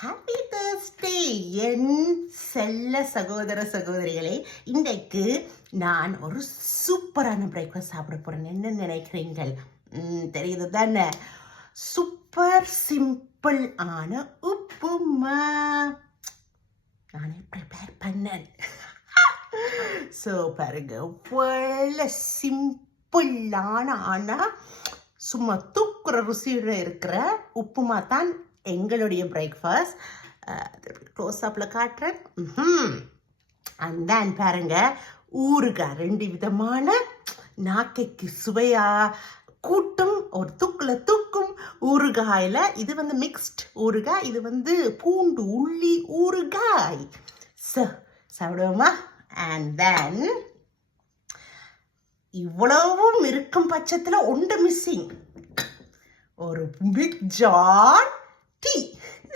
Happy Thursday என் செல்ல சகோதர சகோதரிகளே. இன்றைக்கு நான் ஒரு சூப்பரான பிரேக்ஃபாஸ்ட் சாப்பிட போகிறேன். என்ன நினைக்கிறீங்கள்? தெரியுது தானே? சூப்பர் சிம்பிள் ஆன உப்புமா நானே ப்ரிப்பேர் பண்ணேன். ஸோ பாருங்க, எவ்வளோ சிம்பிளான ஆனால் சும்மா தூக்குற ருசியோட இருக்கிற உப்புமா தான் எங்களுடைய பிரேக்ஃபாஸ்ட். க்ளோஸ் அப்பில் காட்டுறேன். அந்தான் பாருங்க, ஊறுகாய் 2 விதமான நாக்கைக்கு சுவையா கூட்டும், ஒரு தூக்கும் ஊறுகாயில். இது வந்து மிக்ஸ்ட் ஊறுகாய், இது பூண்டு உள்ளி ஊறுகாய். சாப்பிடுவோமா? அண்ட் தென் இவ்வளவும் இருக்கும் பட்சத்தில் ஒன்று மிஸ்ஸிங், ஒரு பிக் ஜார்